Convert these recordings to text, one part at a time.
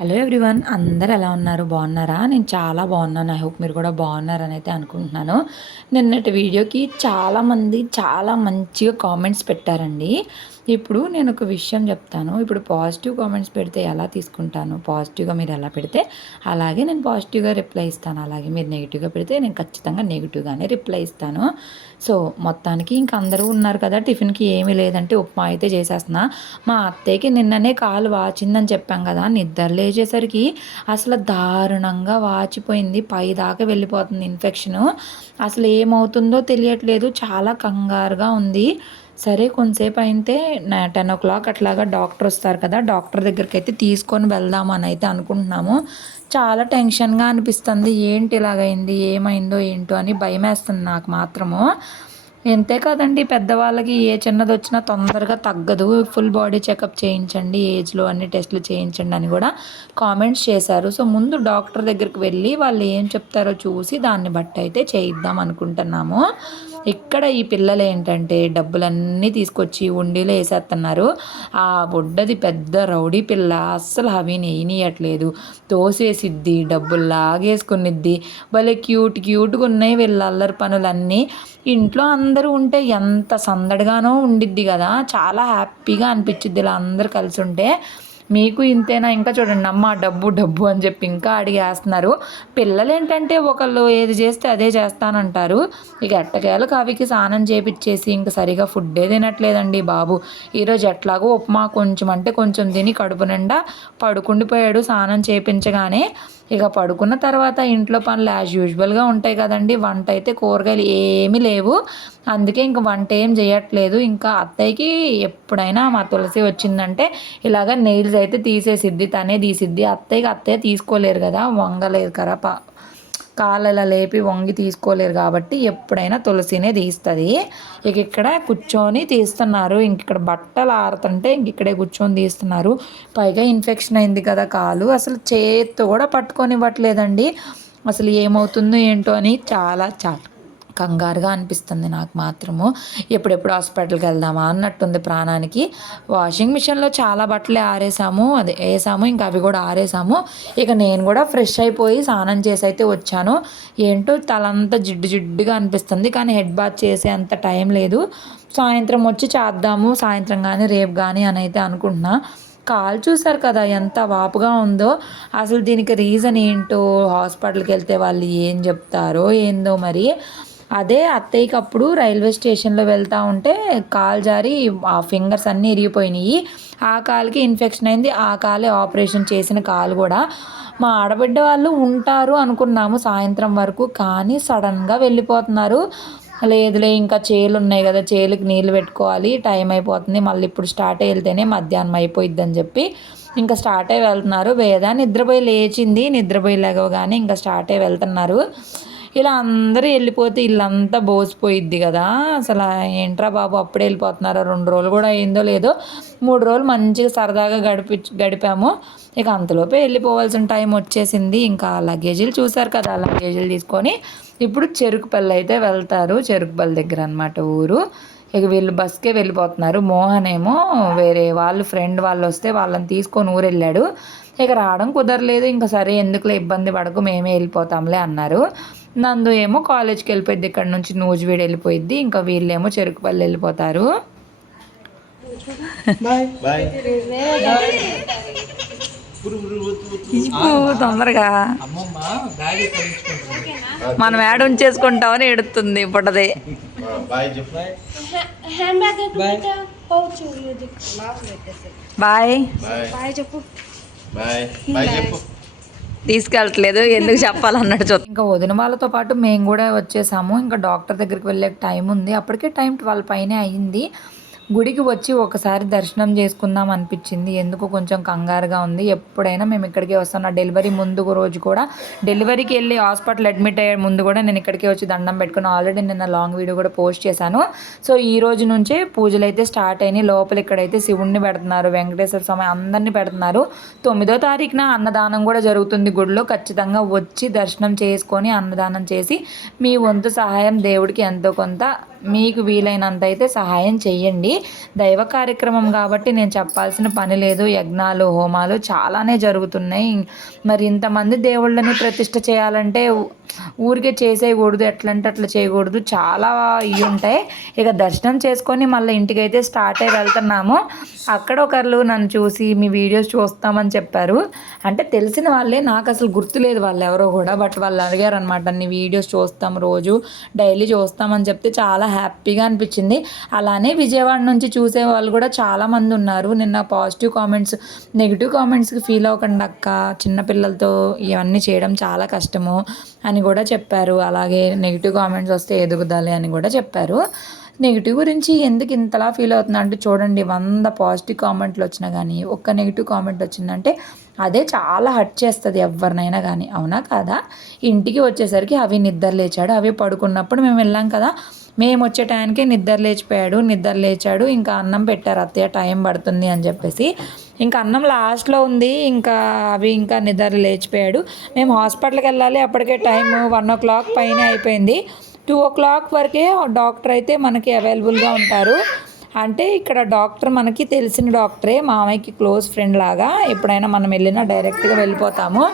Hello everyone అందరు ఎలా ఉన్నారు? బాగున్నారా? నేను చాలా బాగున్నాను. ఐ హోప్ మీరు కూడా బాగున్నారని అయితే అనుకుంటున్నాను. నిన్నటి వీడియోకి చాలామంది చాలా మంచిగా కామెంట్స్ పెట్టారండి. ఇప్పుడు నేను ఒక విషయం చెప్తాను. ఇప్పుడు పాజిటివ్ కామెంట్స్ పెడితే ఎలా తీసుకుంటాను? పాజిటివ్గా మీరు ఎలా పెడితే అలాగే నేను పాజిటివ్గా రిప్లై ఇస్తాను. అలాగే మీరు నెగిటివ్గా పెడితే నేను ఖచ్చితంగా నెగిటివ్గానే రిప్లై ఇస్తాను. సో మొత్తానికి ఇంక అందరూ ఉన్నారు కదా టిఫిన్కి ఏమీ లేదంటే ఉప్మా అయితే చేసేస్తున్నా. మా అత్తయ్యకి నిన్ననే కాలు వాచిందని చెప్పాం కదా నిద్ర లేచేసరికి అసలు దారుణంగా వాచిపోయింది. పై దాకా వెళ్ళిపోతుంది ఇన్ఫెక్షన్. అసలు ఏమవుతుందో తెలియట్లేదు. చాలా కంగారుగా ఉంది. సరే కొంతసేపు అయితే టెన్ ఓ క్లాక్ అట్లాగా డాక్టర్ వస్తారు కదా డాక్టర్ దగ్గరికి అయితే తీసుకొని వెళ్దామని అయితే అనుకుంటున్నాము. చాలా టెన్షన్గా అనిపిస్తుంది ఏంటి ఇలాగైంది ఏమైందో ఏంటో అని భయం వేస్తుంది నాకు మాత్రము. ఎంతే కదండి పెద్దవాళ్ళకి ఏ చిన్నది వచ్చినా తొందరగా తగ్గదు. ఫుల్ బాడీ చెకప్ చేయించండి ఏజ్లో అన్ని టెస్టులు చేయించండి అని కూడా కామెంట్స్ చేశారు. సో ముందు డాక్టర్ దగ్గరికి వెళ్ళి వాళ్ళు ఏం చెప్తారో చూసి దాన్ని బట్టి అయితే చేయిద్దాం అనుకుంటున్నాము. ఇక్కడ ఈ పిల్లలు ఏంటంటే డబ్బులన్నీ తీసుకొచ్చి ఉండిలో వేసేస్తున్నారు ఆ బుడ్డది పెద్ద రౌడీ పిల్ల అస్సలు అవి వేయనీయట్లేదు తోసేసిద్ది డబ్బులు లాగేసుకునిద్ది. భలే క్యూట్ క్యూట్గా ఉన్నాయి వీళ్ళ అల్లరి పనులన్నీ. ఇంట్లో అందరూ ఉంటే ఎంత సందడిగానో ఉండిద్ది కదా. చాలా హ్యాపీగా అనిపించిద్ది ఇలా అందరు కలిసి ఉంటే మీకు ఇంతేనా? ఇంకా చూడండి అమ్మ డబ్బు డబ్బు అని చెప్పి ఇంకా అడిగేస్తున్నారు. పిల్లలు ఏంటంటే ఒకళ్ళు ఏది చేస్తే అదే చేస్తానంటారు. ఇక ఎట్టకేల కవికి స్నానం చేపిచ్చేసి ఇంకా సరిగా ఫుడ్డే తినట్లేదండి బాబు. ఈరోజు ఎట్లాగో ఉప్మా కొంచెం అంటే కొంచెం తిని కడుపు నిండా పడుకుండిపోయాడు స్నానం చేపించగానే. ఇక పడుకున్న తర్వాత ఇంట్లో పనులు యాజ్ యూజువల్గా ఉంటాయి కదండి. వంట అయితే కూరగాయలు ఏమీ లేవు. అందుకే ఇంక వంట ఏం చేయట్లేదు. ఇంకా అత్తయ్యకి ఎప్పుడైనా మా తులసి వచ్చిందంటే ఇలాగ నెయిల్స్ అయితే తీసేసిద్ది తనే తీసిద్ది. అత్తయ్యకి అత్తయ్య తీసుకోలేరు కదా వంగలేదు కదా కాళ్ళలా లేపి వంగి తీసుకోలేరు కాబట్టి ఎప్పుడైనా తులసినే తీస్తుంది. ఇక ఇక్కడ కూర్చొని తీస్తున్నారు. ఇంక ఇక్కడ బట్టలు ఆరుతుంటే ఇంక ఇక్కడే కూర్చొని తీస్తున్నారు. పైగా ఇన్ఫెక్షన్ అయింది కదా కాలు. అసలు చేత్తో కూడా పట్టుకొని ఇవ్వట్లేదండి అసలు ఏమవుతుందో ఏంటో అని చాలా చాలా కంగారుగా అనిపిస్తుంది నాకు మాత్రము. ఎప్పుడెప్పుడు హాస్పిటల్కి వెళ్దామా అన్నట్టుంది ప్రాణానికి. వాషింగ్ మిషన్లో చాలా బట్టలే ఆరేసాము. అది వేసాము ఇంకా అవి కూడా ఆరేసాము. ఇక నేను కూడా ఫ్రెష్ అయిపోయి స్నానం చేసి అయితే వచ్చాను. ఏంటో తలంతా జిడ్డు జిడ్డుగా అనిపిస్తుంది కానీ హెడ్ బాత్ చేసే అంత టైం లేదు. సాయంత్రం వచ్చి చేద్దాము సాయంత్రం కానీ రేపు కానీ అని అయితే అనుకుంటున్నా. కాల్ చూసారు కదా ఎంత వాపుగా ఉందో. అసలు దీనికి రీజన్ ఏంటో? హాస్పిటల్కి వెళ్తే వాళ్ళు ఏం చెప్తారో ఏందో మరి? అదే అత్తయ్యకి అప్పుడు రైల్వే స్టేషన్లో వెళ్తూ ఉంటే కాలు జారి ఆ ఫింగర్స్ అన్నీ ఇరిగిపోయినాయి. ఆ కాలుకి ఇన్ఫెక్షన్ అయింది. ఆ కాలే ఆపరేషన్ చేసిన కాలు కూడా. మా ఆడబిడ్డ వాళ్ళు ఉంటారు అనుకున్నాము సాయంత్రం వరకు కానీ సడన్గా వెళ్ళిపోతున్నారు. లేదులే ఇంకా చేలు ఉన్నాయి కదా చేలుకి నీళ్ళు పెట్టుకోవాలి టైం అయిపోతుంది. మళ్ళీ ఇప్పుడు స్టార్ట్ వెళ్తేనే మధ్యాహ్నం అయిపోయిద్ది అని చెప్పి ఇంకా స్టార్ట్ అయి వెళ్తున్నారు. వేద నిద్రపోయి లేచింది. నిద్రపోయి లేవగానే ఇంకా స్టార్ట్ అయి వెళ్తున్నారు. ఇలా అందరూ వెళ్ళిపోతే ఇల్లంతా బోసిపోయిద్ది కదా. అసలు ఏంట్రా బాబు అప్పుడే వెళ్ళిపోతున్నారా? రెండు రోజులు కూడా అయిందో లేదో మూడు రోజులు మంచిగా సరదాగా గడిపి గడిపాము. ఇక అంతలోపే వెళ్ళిపోవాల్సిన టైం వచ్చేసింది. ఇంకా లగేజీలు చూసారు కదా లగేజీలు తీసుకొని. ఇప్పుడు చెరుకుపల్లి అయితే వెళ్తారు చెరుకుపల్లి దగ్గర అనమాట ఊరు. ఇక వీళ్ళు బస్కే వెళ్ళిపోతున్నారు. మోహన్ ఏమో వేరే వాళ్ళు ఫ్రెండ్ వాళ్ళు వస్తే వాళ్ళని తీసుకొని ఊరు వెళ్ళాడు. ఇక రావడం కుదరలేదు. ఇంకా సరే ఎందుకులే ఇబ్బంది పడకు మేమే వెళ్ళిపోతాంలే అన్నారు. నందు ఏమో కాలేజ్కి వెళ్ళిపోయింది ఇక్కడ నుంచి నూజివీడు వెళ్ళిపోయిద్ది ఇంకా వీళ్ళేమో చెరుకుపల్లి వెళ్ళిపోతారు. తొందరగా. మనం యాడ్ ఉంచేసుకుంటామని ఎడుతుంది పుట్టది బాయ్ తీసుకెళ్ళట్లేదు ఎందుకు చెప్పాలన్నట్టు చూద్దాం ఇంకా వదిన వాళ్ళతో పాటు మేము కూడా వచ్చేసాము. ఇంకా డాక్టర్ దగ్గరికి వెళ్ళే టైం ఉంది. అప్పటికే టైం ట్వెల్వ్ పైనే అయ్యింది గుడికి వచ్చి ఒకసారి దర్శనం చేసుకుందాం అనిపించింది. ఎందుకు కొంచెం కంగారుగా ఉంది. ఎప్పుడైనా మేము ఇక్కడికి వస్తాం. నా డెలివరీ ముందు రోజు కూడా డెలివరీకి వెళ్ళి హాస్పిటల్ అడ్మిట్ అయ్యే ముందు కూడా నేను ఇక్కడికి వచ్చి దండం పెట్టుకుని ఆల్రెడీ నిన్న లాంగ్ వీడియో కూడా పోస్ట్ చేశాను. సో ఈ రోజు నుంచే పూజలు అయితే స్టార్ట్ అయినాయి. లోపల ఇక్కడైతే శివుణ్ణి పెడుతున్నారు వెంకటేశ్వర స్వామి అందరినీ పెడుతున్నారు. తొమ్మిదో తారీఖున అన్నదానం కూడా జరుగుతుంది గుడిలో. ఖచ్చితంగా వచ్చి దర్శనం చేసుకొని అన్నదానం చేసి మీ వంతు సహాయం దేవుడికి ఎంతో కొంత మీకు వీలైనంత అయితే సహాయం చెయ్యండి. దైవ కార్యక్రమం కాబట్టి నేను చెప్పాల్సిన పని లేదు. యజ్ఞాలు హోమాలు చాలానే జరుగుతున్నాయి. మరి ఇంతమంది దేవుళ్ళని ప్రతిష్ట చేయాలంటే ఊరికే చేసేయకూడదు ఎట్లంటే అట్లా చేయకూడదు. చాలా ఇవి ఉంటాయి. ఇక దర్శనం చేసుకొని మళ్ళీ ఇంటికి అయితే స్టార్ట్ అయ్యి వెళ్తున్నాము. అక్కడ ఒకరు నన్ను చూసి మీ వీడియోస్ చూస్తామని చెప్పారు. అంటే తెలిసిన వాళ్ళే నాకు అసలు గుర్తులేదు వాళ్ళు ఎవరో కూడా. బట్ వాళ్ళు అడిగారు అనమాట నీ వీడియోస్ చూస్తాం రోజు డైలీ చూస్తామని చెప్తే చాలా హ్యాపీగా అనిపించింది. అలానే విజయవాడ నుంచి చూసే వాళ్ళు కూడా చాలామంది ఉన్నారు. నిన్న పాజిటివ్ కామెంట్స్ నెగిటివ్ కామెంట్స్కి ఫీల్ అవ్వకండి అక్క. చిన్నపిల్లలతో ఇవన్నీ చేయడం చాలా కష్టము అని కూడా చెప్పారు. అలాగే నెగిటివ్ కామెంట్స్ వస్తే ఎదుగుదాలి అని కూడా చెప్పారు. నెగిటివ్ గురించి ఎందుకు ఇంతలా ఫీల్ అవుతున్నా అంటే చూడండి వంద పాజిటివ్ కామెంట్లు వచ్చినా కానీ ఒక్క నెగిటివ్ కామెంట్ వచ్చిందంటే అదే చాలా హర్ట్ చేస్తుంది ఎవరినైనా కానీ అవునా కాదా? ఇంటికి వచ్చేసరికి అవి నిద్ర లేచాడు. అవి పడుకున్నప్పుడు మేము వెళ్ళాం కదా మేము వచ్చే టైంకి నిద్ర లేచిపోయాడు నిద్ర లేచాడు ఇంకా అన్నం పెట్టారు అత్తయ్య టైం పడుతుంది అని చెప్పేసి. ఇంకా అన్నం లాస్ట్లో ఉంది ఇంకా అవి ఇంకా నిద్ర లేచిపోయాడు. మేము హాస్పిటల్కి వెళ్ళాలి అప్పటికే టైం వన్ ఓ క్లాక్ పైన అయిపోయింది. టూ ఓ క్లాక్ వరకే డాక్టర్ అయితే మనకి అవైలబుల్గా ఉంటారు. అంటే ఇక్కడ డాక్టర్ మనకి తెలిసిన డాక్టరే మామయ్యకి క్లోజ్ ఫ్రెండ్ లాగా. ఎప్పుడైనా మనం వెళ్ళినా డైరెక్ట్గా వెళ్ళిపోతాము.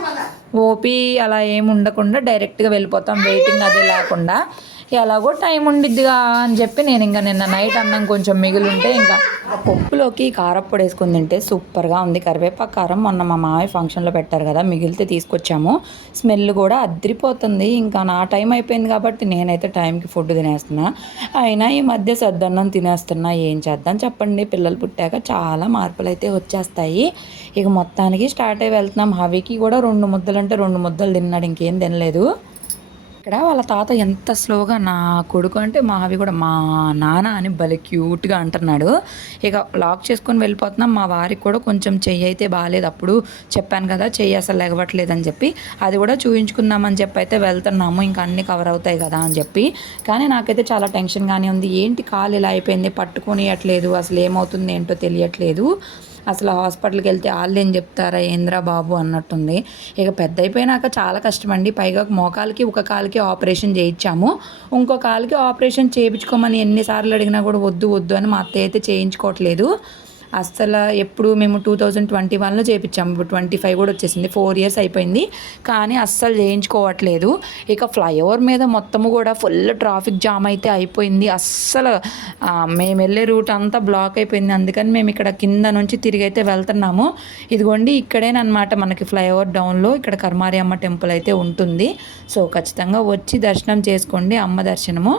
ఓపీ అలా ఏమి ఉండకుండా డైరెక్ట్గా వెళ్ళిపోతాం వెయిటింగ్ అది లేకుండా. ఎలాగో టైం ఉండిద్దిగా అని చెప్పి నేను ఇంకా నిన్న నైట్ అన్నం కొంచెం మిగిలి ఉంటే ఇంకా ఆ పప్పులోకి కారప్పొడి వేసుకుని తింటే సూపర్గా ఉంది. కరివేపాకు కారం మొన్న మా మామయ్య ఫంక్షన్లో పెట్టారు కదా మిగిలితే తీసుకొచ్చాము. స్మెల్ కూడా అద్రిపోతుంది. ఇంకా నా టైం అయిపోయింది కాబట్టి నేనైతే టైంకి ఫుడ్ తినేస్తున్నా. అయినా ఈ మధ్య సద్దన్నం తినేస్తున్నా. ఏం చేద్దాం చెప్పండి. పిల్లలు పుట్టాక చాలా మార్పులు అయితే వచ్చేస్తాయి. ఇక మొత్తానికి స్టార్ట్ అయ్యి వెళ్తున్నాం. హవికి కూడా రెండు ముద్దలు అంటే రెండు ముద్దలు తిన్నాడు. ఇంకేం తినలేదు. ఇక్కడ వాళ్ళ తాత ఎంత స్లోగా నా కొడుకు అంటే మా అవి కూడా మా నాన్న అని భలే క్యూట్గా అంటున్నాడు. ఇక లాక్ చేసుకొని వెళ్ళిపోతున్నాం. మా వారికి కూడా కొంచెం చెయ్యి అయితే బాగాలేదు అప్పుడు చెప్పాను కదా చెయ్యి అసలు ఎగవట్లేదు చెప్పి. అది కూడా చూయించుకుందామని చెప్పి అయితే వెళ్తున్నాము. ఇంకా అన్ని కవర్ అవుతాయి కదా అని చెప్పి. కానీ నాకైతే చాలా టెన్షన్గానే ఉంది. ఏంటి కాలు ఇలా అయిపోయింది? పట్టుకొనియట్లేదు. అసలు ఏమవుతుంది? ఏంటో తెలియట్లేదు. అసలు హాస్పిటల్కి వెళ్తే వాళ్ళు ఏం చెప్తారా? ఏంద్రా బాబు అన్నట్టుంది. ఇక పెద్ద అయిపోయినాక చాలా కష్టమండి. పైగా మోకాలకి ఒక కాలుకి ఆపరేషన్ చేయించాము. ఇంకో కాలుకి ఆపరేషన్ చేయించుకోమని ఎన్నిసార్లు అడిగినా కూడా వద్దు వద్దు అని మా అత్తయ్య అయితే చేయించుకోవట్లేదు. అస్సలు ఎప్పుడు మేము టూ థౌజండ్ ట్వంటీ వన్లో చేయించాము ఇప్పుడు ట్వంటీ ఫైవ్ కూడా వచ్చేసింది. ఫోర్ ఇయర్స్ అయిపోయింది. కానీ అస్సలు చేయించుకోవట్లేదు. ఇక ఫ్లైఓవర్ మీద మొత్తము కూడా ఫుల్ ట్రాఫిక్ జామ్ అయితే అయిపోయింది. అస్సలు మేము వెళ్ళే రూట్ అంతా బ్లాక్ అయిపోయింది. అందుకని మేము ఇక్కడ కింద నుంచి తిరిగి అయితే వెళ్తున్నాము. ఇదిగోండి ఇక్కడేనమాట మనకి ఫ్లైఓవర్ డౌన్లో ఇక్కడ కర్మారి అమ్మ టెంపుల్ అయితే ఉంటుంది. సో ఖచ్చితంగా వచ్చి దర్శనం చేసుకోండి అమ్మ దర్శనము.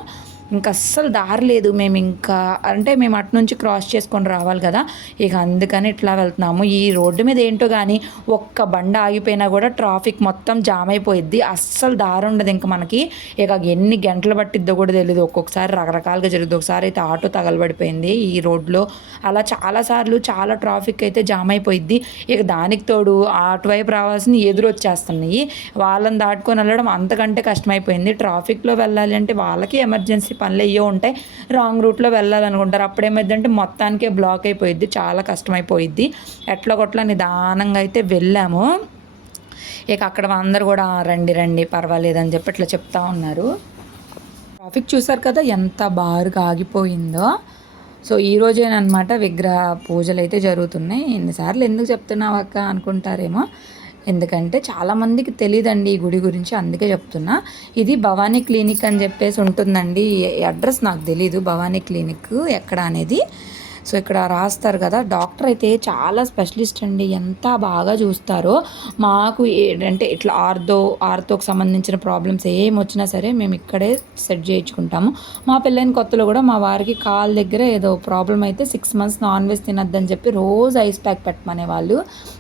ఇంకా అస్సలు దారి లేదు మేము ఇంకా. అంటే మేము అటు నుంచి క్రాస్ చేసుకొని రావాలి కదా. ఇక అందుకని ఇట్లా వెళ్తున్నాము. ఈ రోడ్డు మీద ఏంటో కానీ ఒక్క బండ ఆగిపోయినా కూడా ట్రాఫిక్ మొత్తం జామ్ అయిపోయిద్ది. అస్సలు దారి ఉండదు ఇంకా మనకి. ఇక ఎన్ని గంటలు పట్టిద్దో కూడా తెలియదు ఒక్కొక్కసారి రకరకాలుగా జరుగుతుంది ఒకసారి అయితే ఆటో తగలబడిపోయింది ఈ రోడ్లో అలా చాలాసార్లు చాలా ట్రాఫిక్ అయితే జామ్ అయిపోయిద్ది. ఇక దానికి తోడు అటువైపు రావాల్సిన ఎదురొచ్చేస్తున్నాయి వాళ్ళని దాటుకొని వెళ్ళడం అంతకంటే కష్టమైపోయింది. ట్రాఫిక్లో వెళ్ళాలి అంటే వాళ్ళకి ఎమర్జెన్సీ పనులు అయ్యో ఉంటాయి రాంగ్ రూట్లో వెళ్ళాలనుకుంటారు. అప్పుడేమైందంటే మొత్తానికే బ్లాక్ అయిపోయిద్ది చాలా కష్టమైపోయిద్ది. ఎట్లా కొట్లా నిదానంగా అయితే వెళ్ళాము. ఇక అక్కడ అందరు కూడా రండి రండి పర్వాలేదు అని చెప్పి ఇట్లా చెప్తా ఉన్నారు. ట్రాఫిక్ చూసారు కదా ఎంత బారుగా ఆగిపోయిందో. సో ఈ రోజేనమాట విగ్రహ పూజలు అయితే జరుగుతున్నాయి. ఎన్నిసార్లు ఎందుకు చెప్తున్నావు అక్క అనుకుంటారేమో. ఎందుకంటే చాలామందికి తెలియదండి ఈ గుడి గురించి అందుకే చెప్తున్నా. ఇది భవానీ క్లినిక్ అని చెప్పేసి ఉంటుందండి. అడ్రస్ నాకు తెలీదు భవానీ క్లినిక్ ఎక్కడ అనేది. సో ఇక్కడ రాస్తారు కదా డాక్టర్ అయితే చాలా స్పెషలిస్ట్ అండి. ఎంత బాగా చూస్తారో. మాకు ఏంటంటే అంటే ఇట్లా ఆర్థో ఆర్థోకి సంబంధించిన ప్రాబ్లమ్స్ ఏం వచ్చినా సరే మేము ఇక్కడే సెట్ చేయించుకుంటాము. మా పెళ్ళైన కొత్తలో కూడా మా వారికి కాల్ దగ్గర ఏదో ప్రాబ్లం అయితే సిక్స్ మంత్స్ నాన్ వెజ్ తినద్దని చెప్పి రోజు ఐస్ ప్యాక్ పెట్టమనే వాళ్ళు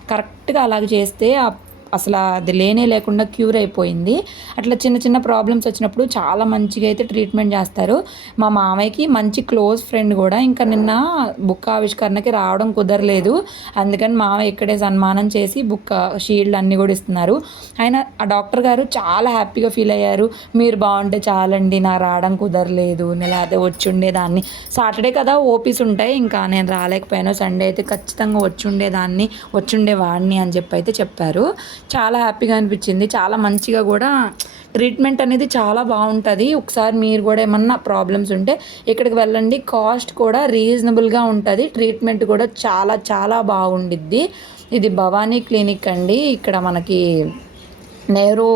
కరెక్ట్గా అలాగ చేస్తే ఆ అసలు అది లేనే లేకుండా క్యూర్ అయిపోయింది. అట్లా చిన్న చిన్న ప్రాబ్లమ్స్ వచ్చినప్పుడు చాలా మంచిగా అయితే ట్రీట్మెంట్ చేస్తారు. మా మామయ్యకి మంచి క్లోజ్ ఫ్రెండ్ కూడా. ఇంకా నిన్న బుక్ ఆవిష్కరణకి రావడం కుదరలేదు. అందుకని మామయ్య ఇక్కడే సన్మానం చేసి బుక్ షీల్డ్ అన్నీ కూడా ఇస్తున్నారు. ఆయన ఆ డాక్టర్ గారు చాలా హ్యాపీగా ఫీల్ అయ్యారు. మీరు బాగుంటే చాలండి నా రావడం కుదరలేదు నేను అదే వచ్చి ఉండేదాన్ని సాటర్డే కదా ఓపీస్ ఉంటాయి. ఇంకా నేను రాలేకపోయాను. సండే అయితే ఖచ్చితంగా వచ్చి ఉండేదాన్ని వచ్చి ఉండేవాడిని అని చెప్పి అయితే చెప్పారు. చాలా హ్యాపీగా అనిపించింది. చాలా మంచిగా కూడా ట్రీట్మెంట్ అనేది చాలా బాగుంటుంది. ఒకసారి మీరు కూడా ఏమన్నా ప్రాబ్లమ్స్ ఉంటే ఇక్కడికి వెళ్ళండి. కాస్ట్ కూడా రీజనబుల్గా ఉంటుంది. ట్రీట్మెంట్ కూడా చాలా చాలా బాగుండిద్ది. ఇది భవానీ క్లినిక్ అండి. ఇక్కడ మనకి నెహ్రూ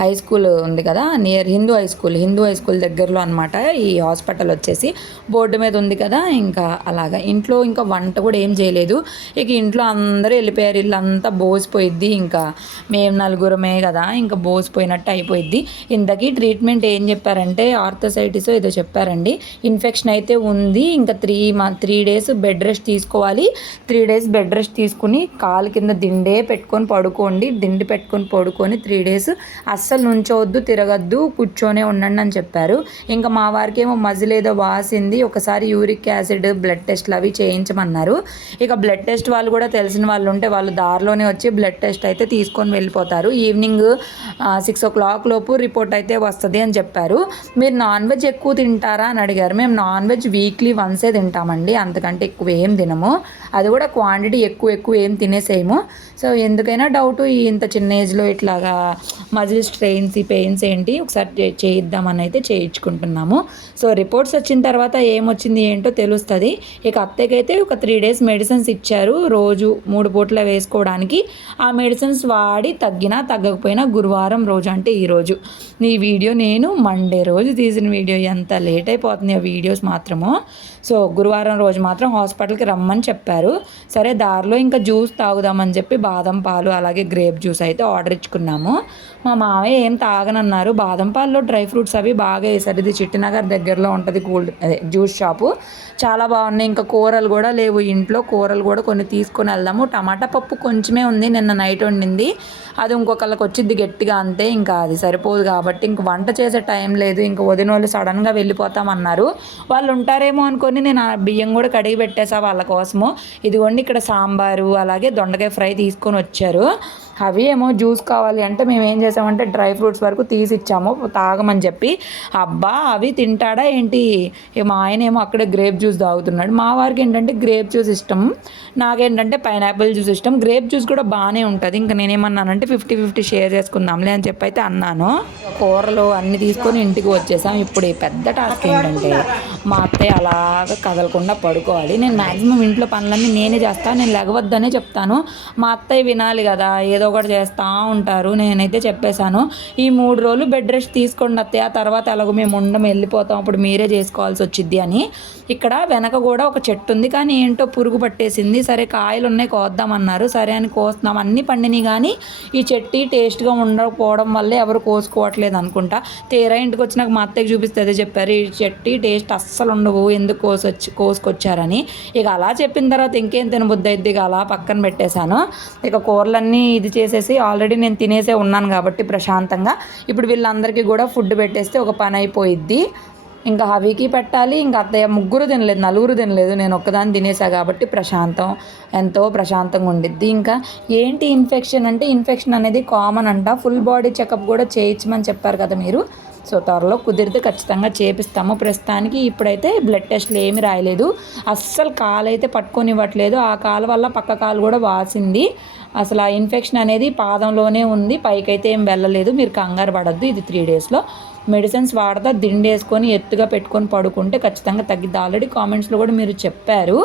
హై స్కూల్ ఉంది కదా near Hindu high school. Hindu high school దగ్గరలో అనమాట ఈ హాస్పిటల్ వచ్చేసి. బోర్డు మీద ఉంది కదా ఇంకా అలాగా. ఇంట్లో ఇంకా వంట కూడా ఏం చేయలేదు. ఇక ఇంట్లో అందరూ వెళ్ళిపోయారు. ఇల్లు అంతా బోసిపోయిద్ది ఇంకా. మేము నలుగురమే కదా ఇంకా బోసిపోయినట్టు అయిపోయిద్ది. ఇంతకీ ట్రీట్మెంట్ ఏం చెప్పారంటే ఆర్థోసైటిస్ ఏదో చెప్పారండి. ఇన్ఫెక్షన్ అయితే ఉంది. ఇంకా త్రీ మా త్రీ డేస్ బెడ్ రెస్ట్ తీసుకోవాలి. త్రీ డేస్ బెడ్ రెస్ట్ తీసుకుని కాలు కింద దిండే పెట్టుకొని పడుకోండి. దిండి పెట్టుకొని పడుకొని త్రీ డేస్ అస్సలు నుంచోవద్దు తిరగద్దు కూర్చొనే ఉండండి అని చెప్పారు. ఇంకా మా వారికి ఏమో మజిల్ ఏదో వాసింది ఒకసారి యూరిక్ యాసిడ్ బ్లడ్ టెస్ట్లు అవి చేయించమన్నారు. ఇక బ్లడ్ టెస్ట్ వాళ్ళు కూడా తెలిసిన వాళ్ళు ఉంటే వాళ్ళు దారిలోనే వచ్చి బ్లడ్ టెస్ట్ అయితే తీసుకొని వెళ్ళిపోతారు. ఈవినింగ్ సిక్స్ ఓ క్లాక్ లోపు రిపోర్ట్ అయితే వస్తుంది అని చెప్పారు. మీరు నాన్ వెజ్ ఎక్కువ తింటారా అని అడిగారు. మేము నాన్ వెజ్ వీక్లీ వన్సే తింటామండి అంతకంటే ఎక్కువ ఏం తినము. అది కూడా క్వాంటిటీ ఎక్కువ ఎక్కువ ఏం తినేసేయము. సో ఎందుకైనా డౌట్ ఇంత చిన్న ఏజ్లో ఇట్లాగా మజిల్ స్ట్రెయిన్స్ ఈ పెయిన్స్ ఏంటి ఒకసారి చేయిద్దామని అయితే చేయించుకుంటున్నాము. సో రిపోర్ట్స్ వచ్చిన తర్వాత ఏమొచ్చింది ఏంటో తెలుస్తుంది. ఇక అత్తకైతే ఒక త్రీ డేస్ మెడిసిన్స్ ఇచ్చారు. రోజు మూడు పూట్ల వేసుకోవడానికి. ఆ మెడిసిన్స్ వాడి తగ్గినా తగ్గకపోయినా గురువారం రోజు అంటే ఈరోజు ఈ వీడియో నేను మండే రోజు తీసిన వీడియో. ఎంత లేట్ అయిపోతుంది ఆ వీడియోస్ మాత్రము. సో గురువారం రోజు మాత్రం హాస్పిటల్కి రమ్మని చెప్పారు. సరే దారిలో ఇంకా జ్యూస్ తాగుదామని చెప్పి బాదం పాలు అలాగే గ్రేప్ జ్యూస్ అయితే ఆర్డర్ ఇచ్చుకున్నాము. మా మామయ్య ఏం తాగనన్నారు. బాదం పాలలో డ్రై ఫ్రూట్స్ అవి బాగా వేసారు ఇది చిట్టినగర్ దగ్గరలో ఉంటుంది కూల్ జ్యూస్ షాపు. చాలా బాగున్నాయి. ఇంకా కూరలు కూడా లేవు ఇంట్లో. కూరలు కూడా కొన్ని తీసుకొని వెళ్దాము. టమాటా పప్పు కొంచెమే ఉంది. నిన్న నైట్ వండింది. అది ఇంకొకళ్ళకి వచ్చింది గట్టిగా అంతే. ఇంకా అది సరిపోదు కాబట్టి ఇంక వంట చేసే టైం లేదు. ఇంక వదిన వాళ్ళు సడన్గా వెళ్ళిపోతామన్నారు. వాళ్ళు ఉంటారేమో అనుకో తీసుకొని నేను ఆ బియ్యం కూడా కడిగి పెట్టేసా వాళ్ళ కోసము. ఇదిగోండి ఇక్కడ సాంబారు అలాగే దొండకాయ ఫ్రై తీసుకొని వచ్చారు. అవి ఏమో జ్యూస్ కావాలి అంటే మేము ఏం చేసామంటే డ్రై ఫ్రూట్స్ వరకు తీసి ఇచ్చాము తాగమని చెప్పి. అబ్బా అవి తింటాడా ఏంటి? ఏ మా ఆయన ఏమో అక్కడే గ్రేప్ జ్యూస్ తాగుతున్నాడు. మా వారికి ఏంటంటే గ్రేప్ జ్యూస్ ఇష్టం నాకేంటంటే పైనాపిల్ జ్యూస్ ఇష్టం. గ్రేప్ జ్యూస్ కూడా బాగానే ఉంటుంది. ఇంకా నేనేమన్నానంటే ఫిఫ్టీ ఫిఫ్టీ షేర్ చేసుకుందాంలే అని చెప్పి అయితే అన్నాను. కూరలు అన్ని తీసుకొని ఇంటికి వచ్చేసాం. ఇప్పుడు ఈ పెద్ద టాస్క్ ఏంటంటే మా అత్తయ్య అలాగ కదలకుండా పడుకోవాలి. నేను మ్యాక్సిమం ఇంట్లో పనులన్నీ నేనే చేస్తాను నేను లెగవద్దనే చెప్తాను. మా అత్తయ్య వినాలి కదా ఏదో ఒకటి చేస్తూ ఉంటారు. నేనైతే చెప్పేశాను. ఈ మూడు రోజులు బెడ్ రెస్ట్ తీసుకోండి అత్తయ్య. ఆ తర్వాత ఎలాగో మేము ఉండం వెళ్ళిపోతాం. అప్పుడు మీరే చేసుకోవాల్సి వచ్చిద్ది అని. ఇక్కడ వెనక కూడా ఒక చెట్టు ఉంది. కానీ ఏంటో పురుగు పట్టేసింది. సరే కాయలు ఉన్నాయి కోద్దామన్నారు. సరే అని కోస్తున్నాం. అన్నీ పండినాయి కానీ ఈ చెట్టు టేస్ట్గా ఉండకపోవడం వల్ల ఎవరు కోసుకోవట్లేదు అనుకుంటా. తీరా ఇంటికి వచ్చినాక మా అత్తకి చూపిస్తే అదే చెప్పారు. ఈ చెట్టు టేస్ట్ అస్సలు ఉండవు. ఎందుకు కోసొచ్చి కోసుకొచ్చారని. ఇక అలా చెప్పిన తర్వాత ఇంకేం తినబుద్ధి అయితే ఇక అలా పక్కన పెట్టేశాను. ఇక కూరలన్నీ ఇది చేసేసి ఆల్రెడీ నేను తినేసే ఉన్నాను కాబట్టి ప్రశాంతంగా. ఇప్పుడు వీళ్ళందరికీ కూడా ఫుడ్ పెట్టేస్తే ఒక పని అయిపోయిద్ది. ఇంకా హవీకి పెట్టాలి ఇంకా అత్తయ్య ముగ్గురు తినలేదు నలుగురు తినలేదు నేను ఒక్కదాన్ని తినేసా కాబట్టి ప్రశాంతం ఎంతో ప్రశాంతంగా ఉండిద్ది. ఇంకా ఏంటి ఇన్ఫెక్షన్ అంటే ఇన్ఫెక్షన్ అనేది కామన్ అంట. ఫుల్ బాడీ చెకప్ కూడా చేయించమని చెప్పారు కదా మీరు. సో త్వరలో కుదిరితే ఖచ్చితంగా చేపిస్తాము. ప్రస్తుతానికి ఇప్పుడైతే బ్లడ్ టెస్ట్లు ఏమీ రాయలేదు. అస్సలు కాలు అయితే పట్టుకొని ఇవ్వట్లేదు ఆ కాలు వల్ల పక్క కాలు కూడా వాసింది. అసలు ఆ ఇన్ఫెక్షన్ అనేది పాదంలోనే ఉంది. పైకైతే ఏం వెళ్ళలేదు. మీరు కంగారు పడద్దు. ఇది త్రీ డేస్లో. మెడిసిన్స్ వాడతా దిండేసుకొని ఎత్తుగా పెట్టుకొని పడుకుంటే ఖచ్చితంగా తగ్గిద్ది. ఆల్రెడీ కామెంట్స్లో కూడా మీరు చెప్పారు.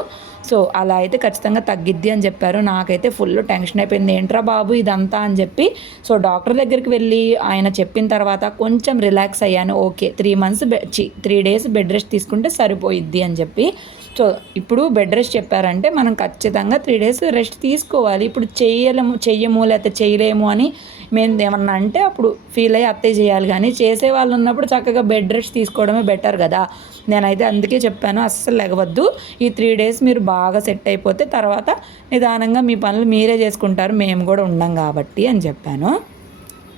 సో అలా అయితే ఖచ్చితంగా తగ్గిద్ది అని చెప్పారు. నాకైతే ఫుల్ టెన్షన్ అయిపోయింది. ఏంట్రా బాబు ఇదంతా? అని చెప్పి సో డాక్టర్ దగ్గరికి వెళ్ళి ఆయన చెప్పిన తర్వాత కొంచెం రిలాక్స్ అయ్యాను. Okay three months three days bed rest తీసుకుంటే సరిపోయిద్ది అని చెప్పి. సో ఇప్పుడు బెడ్ రెస్ట్ చెప్పారంటే మనం ఖచ్చితంగా త్రీ డేస్ రెస్ట్ తీసుకోవాలి. ఇప్పుడు చేయలేము చెయ్యము లేకపోతే చేయలేము అని మేము ఏమన్నా అంటే అప్పుడు ఫీల్ అయ్యి అత్తే చేయాలి. కానీ చేసే వాళ్ళు ఉన్నప్పుడు చక్కగా బెడ్ రెస్ట్ తీసుకోవడమే బెటర్ కదా. నేనైతే అందుకే చెప్పాను అస్సలు లెగవద్దు ఈ త్రీ డేస్ మీరు బాగా సెట్ అయిపోతే తర్వాత నిదానంగా మీ పనులు మీరే చేసుకుంటారు. మేము కూడా ఉండం కాబట్టి అని చెప్పాను.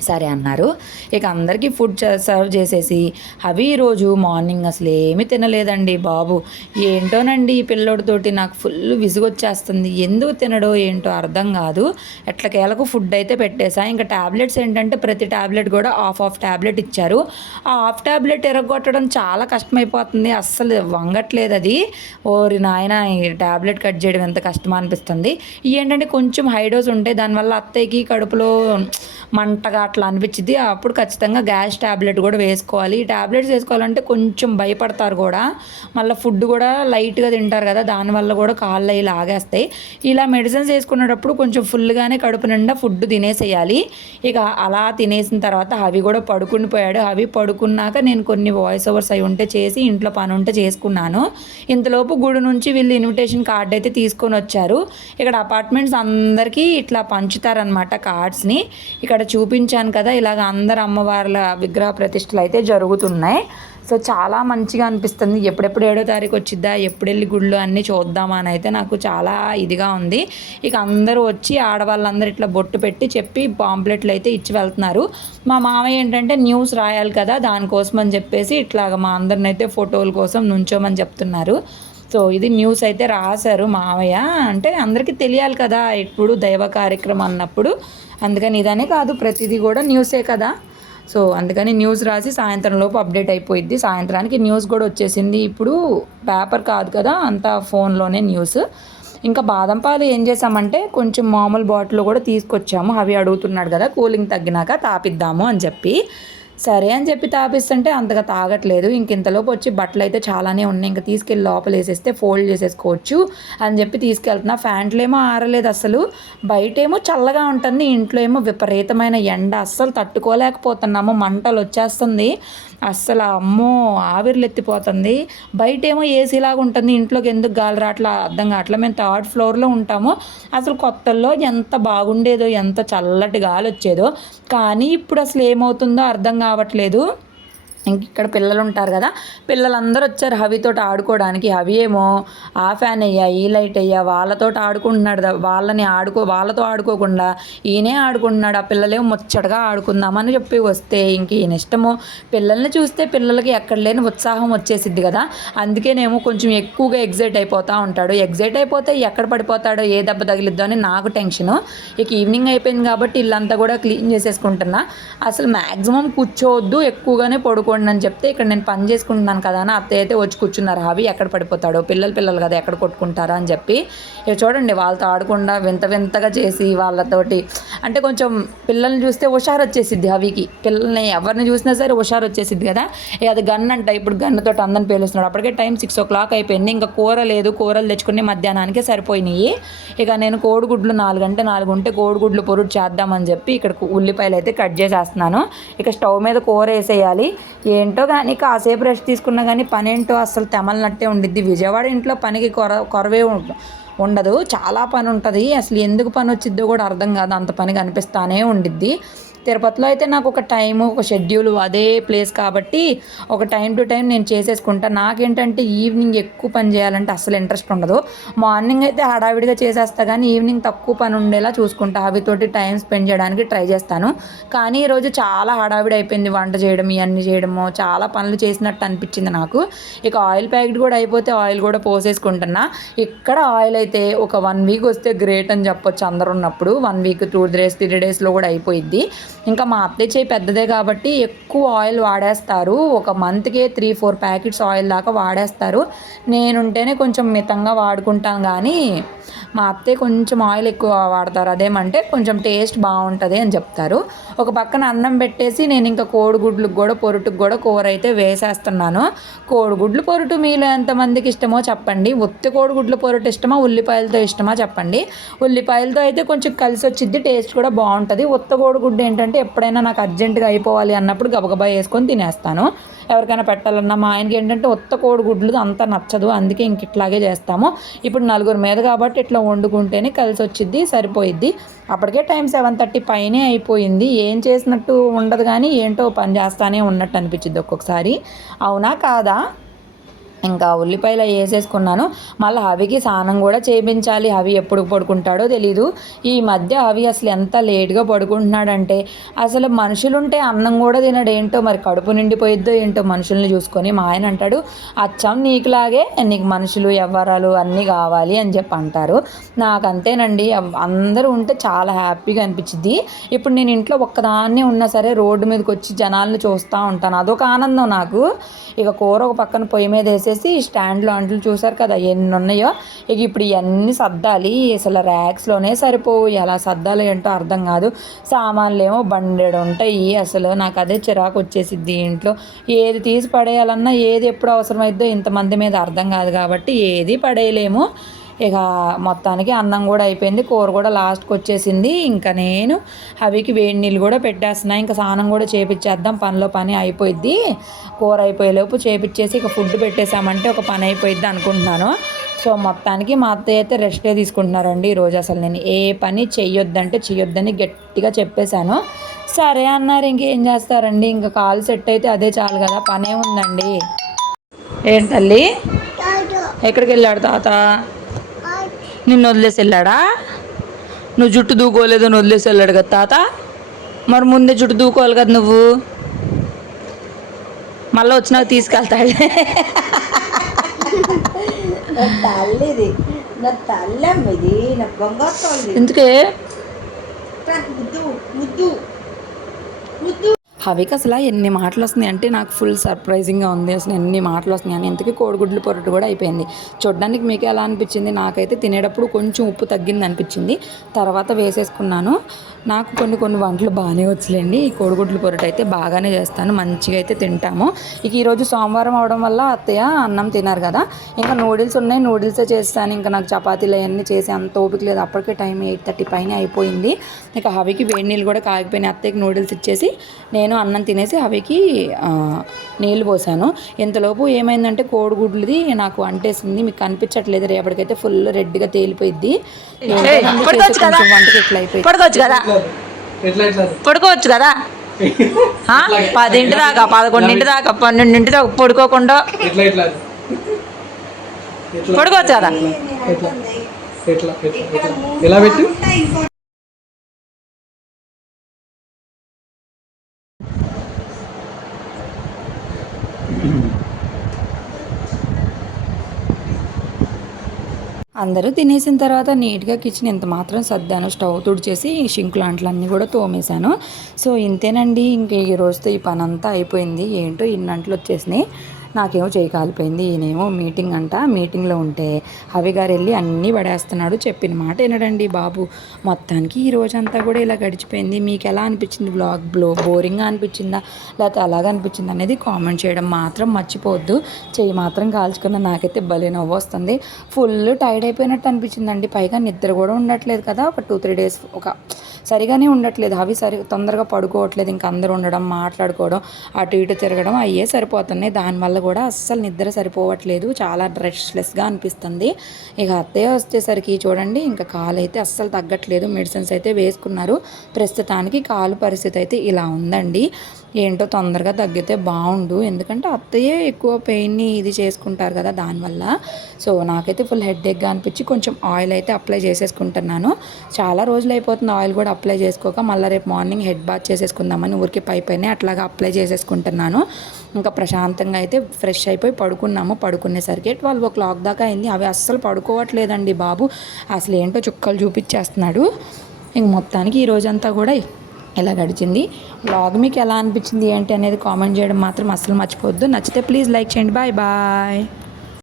సరే అన్నారు. ఇక అందరికీ ఫుడ్ చ- సర్వ్ చేసేసి అవి రోజు మార్నింగ్ అసలు ఏమీ తినలేదండి బాబు. ఏంటోనండి ఈ పిల్లోడితోటి నాకు ఫుల్ విసుగొచ్చేస్తుంది. ఎందుకు తినడో ఏంటో అర్థం కాదు. ఎట్లకేలకు ఫుడ్ అయితే పెట్టేశా ఇంకా ట్యాబ్లెట్స్ ఏంటంటే ప్రతి ట్యాబ్లెట్ కూడా ఆఫ్ ఆఫ్ ట్యాబ్లెట్ ఇచ్చారు. ఆ ఆఫ్ ట్యాబ్లెట్ ఎరగొట్టడం చాలా కష్టమైపోతుంది. అస్సలు వంగట్లేదు అది. ఓరి నాయన ఈ ట్యాబ్లెట్ కట్ చేయడం ఎంత కష్టమా అనిపిస్తుంది ఇవి ఏంటంటే కొంచెం హై డోస్ ఉంటాయి దానివల్ల అత్తయ్యకి కడుపులో మంటగా అట్లా అనిపించింది అప్పుడు ఖచ్చితంగా గ్యాస్ ట్యాబ్లెట్ కూడా వేసుకోవాలి. ఈ ట్యాబ్లెట్స్ వేసుకోవాలంటే కొంచెం భయపడతారు కూడా. మళ్ళీ ఫుడ్ కూడా లైట్గా తింటారు కదా దానివల్ల కూడా కాళ్ళు అవి లాగేస్తాయి. ఇలా మెడిసిన్స్ వేసుకునేటప్పుడు కొంచెం ఫుల్గానే కడుపు నిండా ఫుడ్ తినేసేయాలి. ఇక అలా తినేసిన తర్వాత అవి కూడా పడుకుని పోయాడు. అవి పడుకున్నాక నేను కొన్ని వాయిస్ ఓవర్స్ అవి ఉంటే చేసి ఇంట్లో పని ఉంటే చేసుకున్నాను. ఇంతలోపు గుడి నుంచి వీళ్ళు ఇన్విటేషన్ కార్డ్ అయితే తీసుకొని వచ్చారు. ఇక్కడ అపార్ట్మెంట్స్ అందరికీ ఇట్లా పంచుతారనమాట కార్డ్స్ని ఇక్కడ చూపించాను కదా ఇలాగ అందరు అమ్మవార్ల విగ్రహ ప్రతిష్టలు అయితే జరుగుతున్నాయి. సో చాలా మంచిగా అనిపిస్తుంది. ఎప్పుడెప్పుడు ఏడో తారీఖు వచ్చిద్దా ఎప్పుడు వెళ్ళి గుళ్ళు అన్నీ చూద్దామా అని అయితే నాకు చాలా ఇదిగా ఉంది. ఇక అందరూ వచ్చి ఆడవాళ్ళందరూ ఇట్లా బొట్టు పెట్టి చెప్పి పాంప్లెట్లు అయితే ఇచ్చి వెళ్తున్నారు. మా మామయ్య ఏంటంటే న్యూస్ రాయాలి కదా దానికోసం అని చెప్పేసి ఇట్లాగ మా అందరిని అయితే ఫోటోల కోసం నుంచోమని చెప్తున్నారు. సో ఇది న్యూస్ అయితే రాశారు మావయ్య. అంటే అందరికీ తెలియాలి కదా ఎప్పుడు దైవ కార్యక్రమం అన్నప్పుడు. అందుకని ఇదనే కాదు ప్రతిదీ కూడా న్యూసే కదా. సో అందుకని న్యూస్ రాసి సాయంత్రం లోపు అప్డేట్ అయిపోయింది సాయంత్రానికి న్యూస్ కూడా వచ్చేసింది. ఇప్పుడు పేపర్ కాదు కదా అంతా ఫోన్లోనే న్యూస్. ఇంకా బాదం పాలు ఏం చేసామంటే కొంచెం మామూలు బాటిల్ కూడా తీసుకొచ్చాము. అవి అడుగుతున్నాడు కదా కూలింగ్ తగ్గినాక తాపిద్దాము అని చెప్పి. సరే అని చెప్పి తాపిస్తుంటే అంతగా తాగట్లేదు. ఇంక ఇంతలోపు వచ్చి బట్టలు అయితే చాలానే ఉన్నాయి. ఇంకా తీసుకెళ్ళి లోపల వేసేస్తే ఫోల్డ్ చేసేసుకోవచ్చు అని చెప్పి తీసుకెళ్తున్నా. ఫ్యాంట్లేమో ఆరలేదు అసలు. బయటేమో చల్లగా ఉంటుంది. ఇంట్లో ఏమో విపరీతమైన ఎండ. అస్సలు తట్టుకోలేకపోతున్నాము. మంటలు వచ్చేస్తుంది. అస్సలు అమ్మో ఆవిర్లెత్తిపోతుంది. బయటేమో ఏసీలాగా ఉంటుంది ఇంట్లోకి ఎందుకు గాలి రాట్లా అర్థం కావట్లా. మేము థర్డ్ ఫ్లోర్లో ఉంటాము. అసలు కొత్తల్లో ఎంత బాగుండేదో ఎంత చల్లటి గాలి వచ్చేదో. కానీ ఇప్పుడు అసలు ఏమవుతుందో అర్థం కావట్లేదు. ఇంక ఇక్కడ పిల్లలు ఉంటారు కదా పిల్లలందరూ వచ్చారు హవితో ఆడుకోవడానికి. హవి ఏమో ఆ ఫ్యాన్ అయ్యా ఈ లైట్ అయ్యా వాళ్ళతో ఆడుకుంటున్నాడు వాళ్ళని ఆడుకో వాళ్ళతో ఆడుకోకుండా ఈయనే ఆడుకుంటున్నాడు ఆ పిల్లలేమో ముచ్చటగా ఆడుకుందామని చెప్పి వస్తే ఇంక ఈయన ఇష్టము. పిల్లల్ని చూస్తే పిల్లలకి ఎక్కడ లేని ఉత్సాహం వచ్చేసిద్ది కదా అందుకేనేమో కొంచెం ఎక్కువగా ఎగ్జైట్ అయిపోతూ ఉంటాడు. ఎగ్జైట్ అయిపోతే ఎక్కడ పడిపోతాడో ఏ దెబ్బ తగిలిద్దో అని నాకు టెన్షను. ఇక ఈవినింగ్ అయిపోయింది కాబట్టి ఇల్లంతా కూడా క్లీన్ చేసేసుకుంటున్నా. అసలు మ్యాక్సిమం కూర్చోవద్దు ఎక్కువగానే పడుకో పడుకోండి అని చెప్తే ఇక్కడ నేను పని చేసుకుంటున్నాను కదా అని అత్తయ్య అయితే వచ్చి కూర్చున్నారు. అవి ఎక్కడ పడిపోతాడో? పిల్లలు పిల్లలు కదా ఎక్కడ కొట్టుకుంటారా? అని చెప్పి ఇక చూడండి వాళ్ళతో ఆడకుండా వింత వింతగా చేసి వాళ్ళతోటి. అంటే కొంచెం పిల్లల్ని చూస్తే హుషారు వచ్చేసిద్ది హవికి పిల్లల్ని ఎవరిని చూసినా సరే హుషారు వచ్చేసిద్ది కదా. ఇక అది గన్ అంట. ఇప్పుడు గన్నుతో అందరిని పేలుస్తున్నాడు అప్పటికే టైం సిక్స్ ఓ క్లాక్ అయిపోయింది. ఇంకా కూర లేదు. కూరలు తెచ్చుకుని మధ్యాహ్నానికే సరిపోయినాయి. ఇక నేను కోడిగుడ్లు నాలుగు అంటే నాలుగు ఉంటే కోడిగుడ్లు పొరుడు చేద్దామని చెప్పి ఇక్కడ ఉల్లిపాయలు అయితే కట్ చేసేస్తున్నాను. ఇక స్టవ్ మీద కూర వేసేయాలి. ఏంటో కానీ కాసేపు రెస్ట్ తీసుకున్నా కానీ పని ఏంటో అసలు తెమలనట్టే ఉండిద్ది. విజయవాడ ఇంట్లో పనికి కొర కొరవే ఉండదు. చాలా పని ఉంటుంది అసలు ఎందుకు పని వచ్చిద్దో కూడా అర్థం కాదు. అంత పని కనిపిస్తానే ఉండిద్ది. తిరుపతిలో అయితే నాకు ఒక టైము ఒక షెడ్యూల్ అదే ప్లేస్ కాబట్టి ఒక టైం టు టైం నేను చేసేసుకుంటా. నాకేంటంటే ఈవినింగ్ ఎక్కువ పని చేయాలంటే అసలు ఇంట్రెస్ట్ ఉండదు. మార్నింగ్ అయితే హడావిడిగా చేసేస్తా కానీ ఈవినింగ్ తక్కువ పని ఉండేలా చూసుకుంటా. అవితోటి టైం స్పెండ్ చేయడానికి ట్రై చేస్తాను. కానీ ఈరోజు చాలా హడావిడి అయిపోయింది వంట చేయడం ఇవన్నీ చేయడము. చాలా పనులు చేసినట్టు అనిపించింది నాకు. ఇక ఆయిల్ ప్యాకెట్ కూడా అయిపోతే ఆయిల్ కూడా పోసేసుకుంటున్నా. ఇక్కడ ఆయిల్ అయితే ఒక వన్ వీక్ వస్తే గ్రేట్ అని చెప్పొచ్చు అందరు ఉన్నప్పుడు. One week two days three డేస్లో కూడా అయిపోయింది ఇంకా మా అత్తయ్య చేయి పెద్దదే కాబట్టి ఎక్కువ ఆయిల్ వాడేస్తారు. ఒక మంత్కే త్రీ ఫోర్ ప్యాకెట్స్ ఆయిల్ దాకా వాడేస్తారు. నేనుంటేనే కొంచెం మితంగా వాడుకుంటాను కానీ మా అత్తయ్య కొంచెం ఆయిల్ ఎక్కువ వాడతారు. అదేమంటే కొంచెం టేస్ట్ బాగుంటుంది అని చెప్తారు. ఒక పక్కన అన్నం పెట్టేసి నేను ఇంకా కోడిగుడ్లకు కూడా పొరుటుకు కూడా కూర అయితే వేసేస్తున్నాను. కోడిగుడ్లు పొరుటు మీలో ఎంతమందికి ఇష్టమో చెప్పండి. ఉత్తి కోడిగుడ్లు పొరుటు ఇష్టమా? ఉల్లిపాయలతో ఇష్టమా? చెప్పండి. ఉల్లిపాయలతో అయితే కొంచెం కలిసి వచ్చింది టేస్ట్ కూడా బాగుంటుంది. ఉత్త కోడిగుడ్డు ఏంటంటే ఎప్పుడైనా నాకు అర్జెంటుగా అయిపోవాలి అన్నప్పుడు గబగబా వేసుకొని తినేస్తాను. ఎవరికైనా పెట్టాలన్నా మా ఆయనకి ఏంటంటే ఉత్త కోడిగుడ్లు అంత నచ్చదు. అందుకే ఇంక ఇట్లాగే చేస్తాము. ఇప్పుడు నలుగురు మీద కాబట్టి ఇట్లా వండుకుంటేనే కలిసి వచ్చిద్ది సరిపోయిద్ది. అప్పటికే టైం సెవెన్ థర్టీ పైనే అయిపోయింది. ఏం చేసినట్టు ఉండదు కానీ ఏంటో పని చేస్తానే ఉన్నట్టు అనిపించింది ఒక్కొక్కసారి. అవునా కాదా? ఇంకా ఉల్లిపాయలు అవి వేసేసుకున్నాను. మళ్ళీ హవికి స్నానం కూడా చేయించాలి. హవి ఎప్పుడు పడుకుంటాడో తెలీదు. ఈ మధ్య హవి అసలు ఎంత లేట్గా పడుకుంటున్నాడంటే అసలు మనుషులుంటే అన్నం కూడా తినడు ఏంటో మరి కడుపు నిండిపోయిద్దో ఏంటో మనుషుల్ని చూసుకొని మా ఆయన అంటాడు అచ్చం నీకులాగే నీకు మనుషులు ఎవ్వరాలు అన్నీ కావాలి అని చెప్పి అంటారు. నాకు అంతేనండి అందరూ ఉంటే చాలా హ్యాపీగా అనిపించింది ఇప్పుడు నేను ఇంట్లో ఒక్కదాన్నే ఉన్నా సరే రోడ్డు మీదకి వచ్చి జనాల్ని చూస్తూ ఉంటాను. అదొక ఆనందం నాకు. ఇక కూర ఒక పక్కన పొయ్యి మీద వేసేసి పెట్టేసి స్టాండ్లో అంట్లు చూసారు కదా ఎన్ని ఉన్నాయో. ఇక ఇప్పుడు ఇవన్నీ సర్దాలి. అసలు ర్యాక్స్లోనే సరిపోవు. ఎలా సర్దాలి ఏంటో అర్థం కాదు. సామాన్లు ఏమో బండెడు ఉంటాయి. అసలు నాకు అదే చిరాకు వచ్చేసి దీంట్లో ఏది తీసి పడేయాలన్నా ఏది ఎప్పుడు అవసరమైద్దో ఇంతమంది మీద అర్థం కాదు కాబట్టి ఏది పడేయలేము. ఇక మొత్తానికి అన్నం కూడా అయిపోయింది కూర కూడా లాస్ట్కి వచ్చేసింది. ఇంకా నేను అవికి వేడి నీళ్ళు కూడా పెట్టేస్తున్నా. ఇంకా స్నానం కూడా చేపించేద్దాం పనిలో పని అయిపోయిద్ది. కూర అయిపోయేలోపు చేపించేసి ఇక ఫుడ్ పెట్టేసామంటే ఒక పని అయిపోయిద్ది అనుకుంటున్నాను. సో మొత్తానికి మా అత్తయ్య అయితే రెస్టే తీసుకుంటున్నారండి ఈరోజు. అసలు నేను ఏ పని చెయ్యొద్దంటే చెయ్యొద్దని గట్టిగా చెప్పేశాను. సరే అన్నారు ఇంకేం చేస్తారండి? ఇంకా కాలు సెట్ అయితే అదే చాలు కదా పనే ఉందండి. ఏంటి తల్లి ఎక్కడికి వెళ్ళాడు తాత? నిన్ను వదిలేసి వెళ్ళాడా? నువ్వు జుట్టు దూకోలేదు అని వదిలేసి వెళ్ళాడు కదా తాత. మరి ముందే జుట్టు దూకోవాలి కదా నువ్వు. మళ్ళీ వచ్చినాక తీసుకెళ్తాడు. ఎందుకే? ముద్దు ముద్దు ముద్దు. హవికి అసలు ఎన్ని మాటలు వస్తున్నాయి అంటే నాకు ఫుల్ సర్ప్రైజింగ్గా ఉంది. అసలు ఎన్ని మాటలు వస్తున్నాయి అని ఇంతకీ కోడిగుడ్లు పొరటు కూడా అయిపోయింది. చూడడానికి మీకు ఎలా అనిపించింది. నాకైతే తినేటప్పుడు కొంచెం ఉప్పు తగ్గింది అనిపించింది తర్వాత వేసేసుకున్నాను. నాకు కొన్ని కొన్ని వంటలు బాగానే వచ్చలేండి. ఈ కోడిగుడ్లు పొరటు అయితే బాగానే చేస్తాను. మంచిగా అయితే తింటాము. ఇక ఈరోజు సోమవారం అవడం వల్ల అత్తయ్య అన్నం తిన్నారు కదా. ఇంకా నూడిల్స్ ఉన్నాయి. నూడిల్సే చేస్తాను. ఇంకా నాకు చపాతీలు అవన్నీ చేసి అంత ఓపిక లేదు. అప్పటికే టైం ఎయిట్ థర్టీ పైన అయిపోయింది. ఇక హవికి వేడి నీళ్ళు కూడా కాగిపోయినాయి. అత్తయ్యకి నూడిల్స్ ఇచ్చేసి నేను అన్నం తినేసి హవికి నీళ్ళు పోసాను. ఇంతలోపు ఏమైందంటే కోడిగుడ్లుది నాకు అంటేసింది. మీకు కనిపించట్లేదు. రేపటికైతే ఫుల్ రెడ్గా తేలిపోయింది వంటకి ఇట్లా అయిపోయింది. పడుకోవచ్చు కదా? పదింటి దాకా పదకొండింటి దాకా పన్నెండింటి దాకా పడుకోకుండా పడుకోవచ్చు కదా? ఎలా పెట్టు? అందరూ తినేసిన తర్వాత నీట్గా కిచెన్ ఇంత మాత్రం సర్దాను స్టవ్ తుడిచేసి షింక్ లాంట్లన్నీ కూడా తోమేశాను. సో ఇంతేనండి ఇంక ఈ రోజుతో ఈ పని అంతా అయిపోయింది. ఏంటో ఇన్నంట్లు వచ్చేసినాయి. నాకేమో చేయి కాలిపోయింది ఈయనేమో మీటింగ్ అంట. మీటింగ్లో ఉంటే హవి గారు వెళ్ళి అన్నీ పడేస్తున్నాడు చెప్పిన మాట వినడండి బాబు. మొత్తానికి ఈ రోజంతా కూడా ఇలా గడిచిపోయింది. మీకు ఎలా అనిపించింది బ్లాగ్ బ్లో బోరింగ్గా అనిపించిందా? లేకపోతే అలాగ అనిపించింది అనేది కామెంట్ చేయడం మాత్రం మర్చిపోవద్దు. చెయ్యి మాత్రం కాల్చుకున్న నాకైతే భలే నవ్వు వస్తుంది. ఫుల్ టైర్డ్ అయిపోయినట్టు అనిపించిందండి. పైగా నిద్ర కూడా ఉండట్లేదు కదా. ఒక టూ త్రీ డేస్ ఒక సరిగానే ఉండట్లేదు. అవి సరి తొందరగా పడుకోవట్లేదు. ఇంకా అందరూ ఉండడం మాట్లాడుకోవడం అటు ఇటు తిరగడం అయ్యే సరిపోతున్నాయి. దానివల్ల కూడా అస్సలు నిద్ర సరిపోవట్లేదు. చాలా రెస్ట్లెస్గా అనిపిస్తుంది. ఇక అత్తయ్య వచ్చేసరికి చూడండి ఇంకా కాలు అయితే అస్సలు తగ్గట్లేదు. మెడిసిన్స్ అయితే వేసుకున్నారు. ప్రస్తుతానికి కాలు పరిస్థితి అయితే ఇలా ఉందండి. ఏంటో తొందరగా తగ్గితే బాగుండు. ఎందుకంటే అత్తయ్యే ఎక్కువ పెయిన్ని ఇది చేసుకుంటారు కదా దానివల్ల. సో నాకైతే ఫుల్ హెడ్ఏక్గా అనిపించి కొంచెం ఆయిల్ అయితే అప్లై చేసేసుకుంటున్నాను. చాలా రోజులు అయిపోతుంది ఆయిల్ కూడా అప్లై చేసుకోక. మళ్ళీ రేపు మార్నింగ్ హెడ్ బాత్ చేసేసుకుందామని ఊరికి పై పైన అట్లాగా అప్లై చేసేసుకుంటున్నాను. ఇంకా ప్రశాంతంగా అయితే ఫ్రెష్ అయిపోయి పడుకున్నాము. పడుకునేసరికి ట్వెల్వ్ ఓ క్లాక్ దాకా అయింది. అవి అస్సలు పడుకోవట్లేదండి బాబు. అసలు ఏంటో చుక్కలు చూపించేస్తున్నాడు. ఇంక మొత్తానికి ఈ రోజంతా కూడా ఇలా గడిచింది. బ్లాగ్ మీకు ఎలా అనిపించింది ఏంటి అనేది కామెంట్ చేయడం మాత్రం అస్సలు మర్చిపోవద్దు. నచ్చితే ప్లీజ్ లైక్ చేయండి. Bye bye